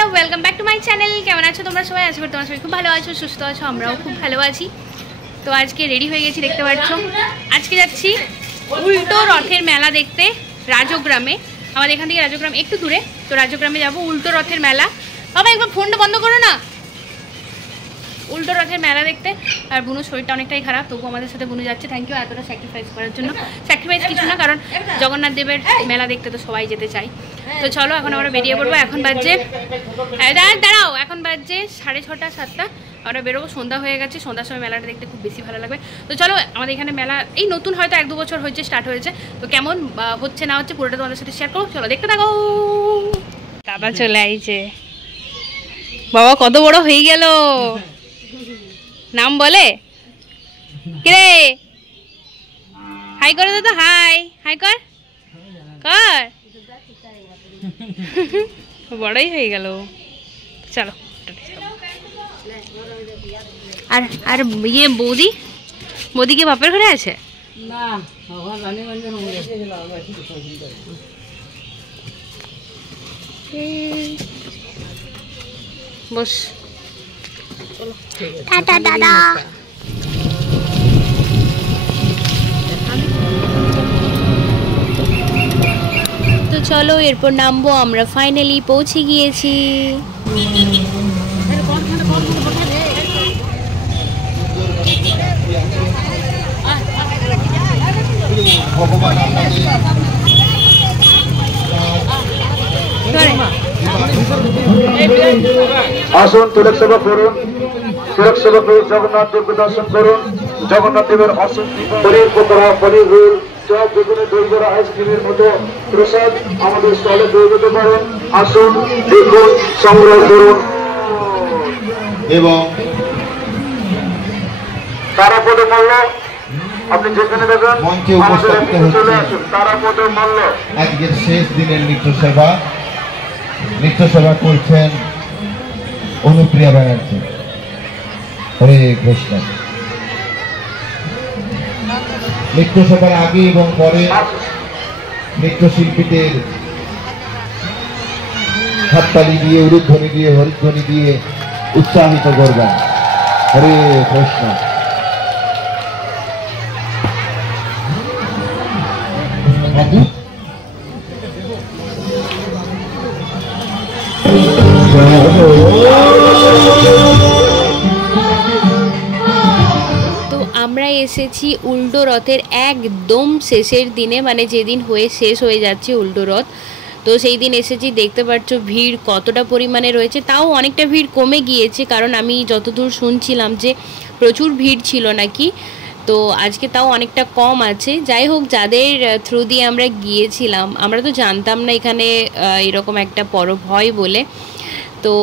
বন্ধুরা, welcome back to my channel. কেমন আছো তোমরা সবাই? আশা করি তোমরা সবাই খুব ভালো আছো, সুস্থ আছো। আমরাও খুব ভালো আছি। তো আজকে রেডি হয়ে গেছি, দেখতে পাচ্ছ। আজকে যাচ্ছি উল্টো রথের মেলা দেখতে রাজগ্রামে। আমাদের এখান থেকে রাজগ্রাম একটু দূরে, তো রাজগ্রামে যাব উল্টো রথের মেলা। বাবা একবার ফোনটা বন্ধ করো না। উল্টো রথের মেলা দেখতে। আর বুনুর শরীরটা অনেকটাই খারাপ, তবু আমাদের সাথে বুনু যাচ্ছে। থ্যাংক ইউ এতটা স্যাক্রিফাইস করার জন্য। স্যাক্রিফাইস কিছু না, কারণ জগন্নাথ দেবের মেলা দেখতে তো সবাই যেতে চাই। তো চলো এখন আমরা বেরিয়ে পড়বো। এখন বাজছে দাঁড়াও, এখন বাজছে 6:30 7টা। আমরা বেরোবো, সন্ধ্যা হয়ে গেছে। সন্ধ্যার সময় মেলাটা দেখতে খুব বেশি ভালো লাগবে। তো চলো, আমাদের এখানে মেলা এই নতুন হয়তো 1-2 বছর হয়েছে, স্টার্ট হয়েছে। তো কেমন হচ্ছে না হচ্ছে পুরোটা তোমাদের সাথে শেয়ার করো। চলো দেখতে থাকো। দাদা চলে আইছে। বাবা কত বড় হয়ে গেল। নাম বলে কিরে? হাই করে দাদা, হাই হাই কর কর। বড়ই হয়ে গেল। চলো। আর আর ইয়ে বৌদি, বৌদি কি বাপের ঘরে আছে? বস। টাটা দাদা। তো চলো এরপর নামবো আমরা। ফাইনালি পৌঁছে গিয়েছি। আসুন, তিলক সেবা করুন, তিলক সেবা করে জগন্নাথ দেবকে দর্শন করুন। জগন্নাথ দেবের অসংখ্য পনির পকোড়া, পনির রোল, চপ, বেগুনের দই বড়া, আইসক্রিমের মতো প্রসাদ আমাদের স্টলে পেয়ে যেতে পারেন। আসুন, দেখুন, সংগ্রহ করুন। এবং তারাপদ মল্ল, আপনি যেখানে দেখেন মঞ্চে উপস্থাপিত হচ্ছে তারাপদ মল্ল। আজকের শেষ দিনের নৃত্য সেবা করছেন অনুপ্রিয়া ব্যানার্জি। হরে কৃষ্ণ। নৃত্য সভার আগে এবং পরে নৃত্যশিল্পীদের হাততালি দিয়ে, উরুধ্বনি দিয়ে, হরিধ্বনি দিয়ে উৎসাহিত করবেন। হরে কৃষ্ণ। আমরা এসেছি উল্টো রথের একদম শেষের দিনে, মানে যেদিন হয়ে শেষ হয়ে যাচ্ছে উল্টো রথ। তো সেই দিন এসেছি, দেখতে পাচ্ছ ভিড় কতটা পরিমাণে রয়েছে। তাও অনেকটা ভিড় কমে গিয়েছে, কারণ আমি যতদূর শুনছিলাম যে প্রচুর ভিড় ছিল নাকি। তো আজকে তাও অনেকটা কম আছে। যাই হোক, যাদের থ্রু দিয়ে আমরা গিয়েছিলাম, আমরা তো জানতাম না এখানে এরকম একটা পরব হয় বলে। তো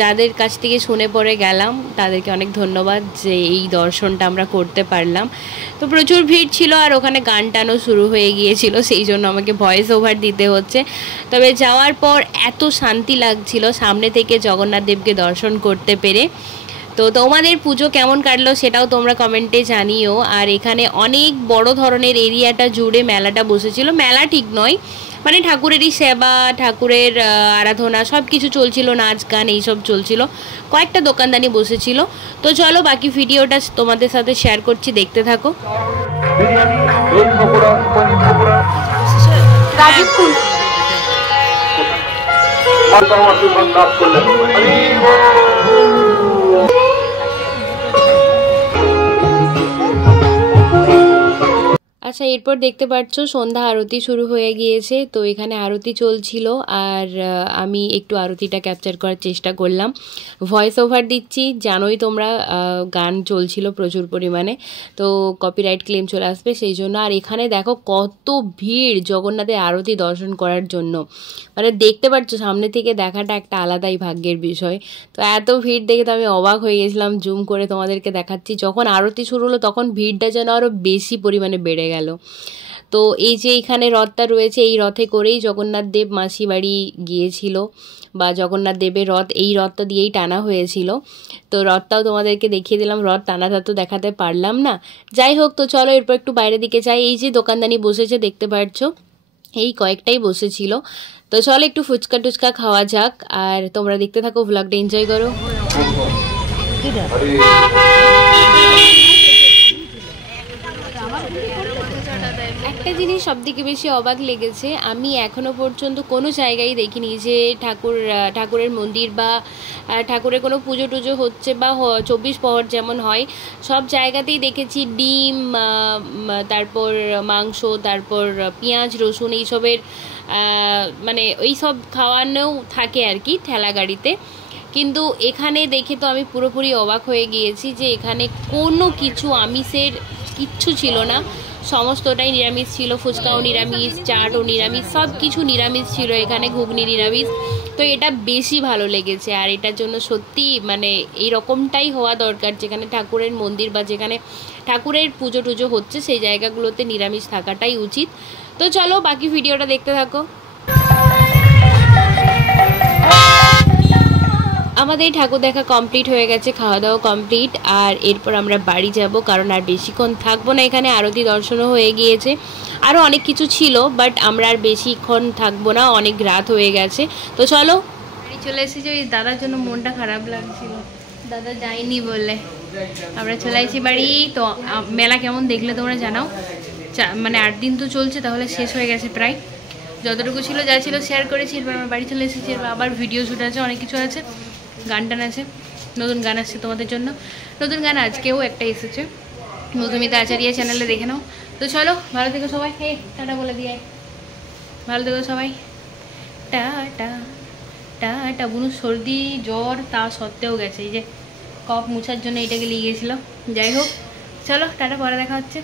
যাদের কাছ থেকে শুনে পড়ে গেলাম, তাদেরকে অনেক ধন্যবাদ যে এই দর্শনটা আমরা করতে পারলাম। তো প্রচুর ভিড় ছিল, আর ওখানে গান টানও শুরু হয়ে গিয়েছিল, সেই জন্য আমাকে ভয়েস ওভার দিতে হচ্ছে। তবে যাওয়ার পর এত শান্তি লাগছিল সামনে থেকে জগন্নাথ দেবকে দর্শন করতে পেরে। তো তোমাদের পুজো কেমন কাটলো সেটাও তোমরা কমেন্টে জানিও। আর এখানে অনেক বড় ধরনের এরিয়াটা জুড়ে মেলাটা বসেছিল। মেলা ঠিক নয়, মানে ঠাকুরেরই সেবা, ঠাকুরের আরাধনা সব কিছু চলছিল, নাচ গান এইসব চলছিল, কয়েকটা দোকানদানি বসেছিল। তো চলো বাকি ভিডিওটা তোমাদের সাথে শেয়ার করছি, দেখতে থাকো। আচ্ছা, এরপর দেখতে পাচ্ছ সন্ধ্যা আরতি শুরু হয়ে গিয়েছে। তো এখানে আরতি চলছিল, আর আমি একটু আরতিটা ক্যাপচার করার চেষ্টা করলাম। ভয়েস ওভার দিচ্ছি, জানোই তোমরা গান চলছিল প্রচুর পরিমাণে, তো কপিরাইট ক্লেম চলে আসবে সেই জন্য। আর এখানে দেখো কত ভিড় জগন্নাথের আরতি দর্শন করার জন্য, মানে দেখতে পাচ্ছ সামনে থেকে দেখাটা একটা আলাদাই ভাগ্যের বিষয়। তো এত ভিড় দেখে তো আমি অবাক হয়ে গেছিলাম। জুম করে তোমাদেরকে দেখাচ্ছি, যখন আরতি শুরু হলো তখন ভিড়টা যেন আরও বেশি পরিমাণে বেড়ে গেল। তো এই যে এখানে রথটা রয়েছে, এই রথে করেই জগন্নাথ দেব মাসি বাড়ি গিয়েছিল, বা জগন্নাথ দেবের রথ এই রথটা দিয়েই টানা হয়েছিল। তো রথটাও তোমাদেরকে দেখিয়ে দিলাম, রথ টানাটা তো দেখাতে পারলাম না। যাই হোক, তো চলো এরপর একটু বাইরের দিকে যাই। এই যে দোকানদানি বসেছে দেখতে পাচ্ছ, এই কয়েকটাই বসেছিল। তো চলো একটু ফুচকা টুচকা খাওয়া যাক, আর তোমরা দেখতে থাকো, ভ্লগটা এনজয় করো। একটা জিনিস সবথেকে বেশি অবাক লেগেছে, আমি এখনো পর্যন্ত কোনো জায়গায় দেখিনি যে ঠাকুরের মন্দির বা ঠাকুরের কোনো পুজো টুজো হচ্ছে বা 24 প্রহর যেমন হয়, সব জায়গাতেই দেখেছি ডিম, তারপর মাংস, তারপর পেঁয়াজ রসুন এইসবের মানে এইসব খাওয়ানোও থাকে আর কি ঠেলা গাড়িতে। কিন্তু এখানে দেখে তো আমি পুরোপুরি অবাক হয়ে গিয়েছি যে এখানে কোনো কিছু আমিষের কিচ্ছু ছিল না, সমস্তটাই নিরামিষ ছিল। ফুচকাও নিরামিষ, চাটও নিরামিষ, সব কিছু নিরামিষ ছিল এখানে, ঘুগনি নিরামিষ। তো এটা বেশি ভালো লেগেছে, আর এটার জন্য সত্যি মানে এই রকমটাই হওয়া দরকার, যেখানে ঠাকুরের মন্দির বা যেখানে ঠাকুরের পুজো টুজো হচ্ছে সেই জায়গাগুলোতে নিরামিষ থাকাটাই উচিত। তো চলো বাকি ভিডিওটা দেখতে থাকো। আমাদের ঠাকুর দেখা কমপ্লিট হয়ে গেছে, খাওয়া দাওয়া কমপ্লিট, আর এরপর আমরা বাড়ি যাব, কারণ আর বেশিক্ষণ থাকবো না এখানে। আরতি দর্শনও হয়ে গিয়েছে, আরও অনেক কিছু ছিল, বাট আমরা আর বেশিক্ষণ থাকবো না, অনেক রাত হয়ে গেছে। তো চলো বাড়ি চলে এসেছি। ওই দাদার জন্য মনটা খারাপ লাগছিল, দাদা যায়নি বলে আমরা চলে আসি বাড়ি। তো মেলা কেমন দেখলে তোমরা জানাও, মানে 8 দিন তো চলছে, তাহলে শেষ হয়ে গেছে প্রায়। যতটুকু ছিল যা ছিল শেয়ার করেছি, এবার আমার বাড়ি চলে এসেছি। এবার আবার ভিডিও শ্যুট আছে, অনেক কিছু আছে, গান টান আছে, নতুন গান আসছে তোমাদের জন্য। নতুন গান আজকেও একটা এসেছে, মধুমিতা আচারিয়া চ্যানেলে দেখে নাও। তো চলো ভালো থেকো সবাই, হে টাটা বলে দিয়ে, ভালো থেকো সবাই, টাটা টাটা। বুনু সর্দি জ্বর তা সত্ত্বেও গেছে, এই যে কফ মুছার জন্য এইটাকে নিয়ে গিয়েছিলো। যাই হোক চলো টাটা, পরে দেখা হচ্ছে।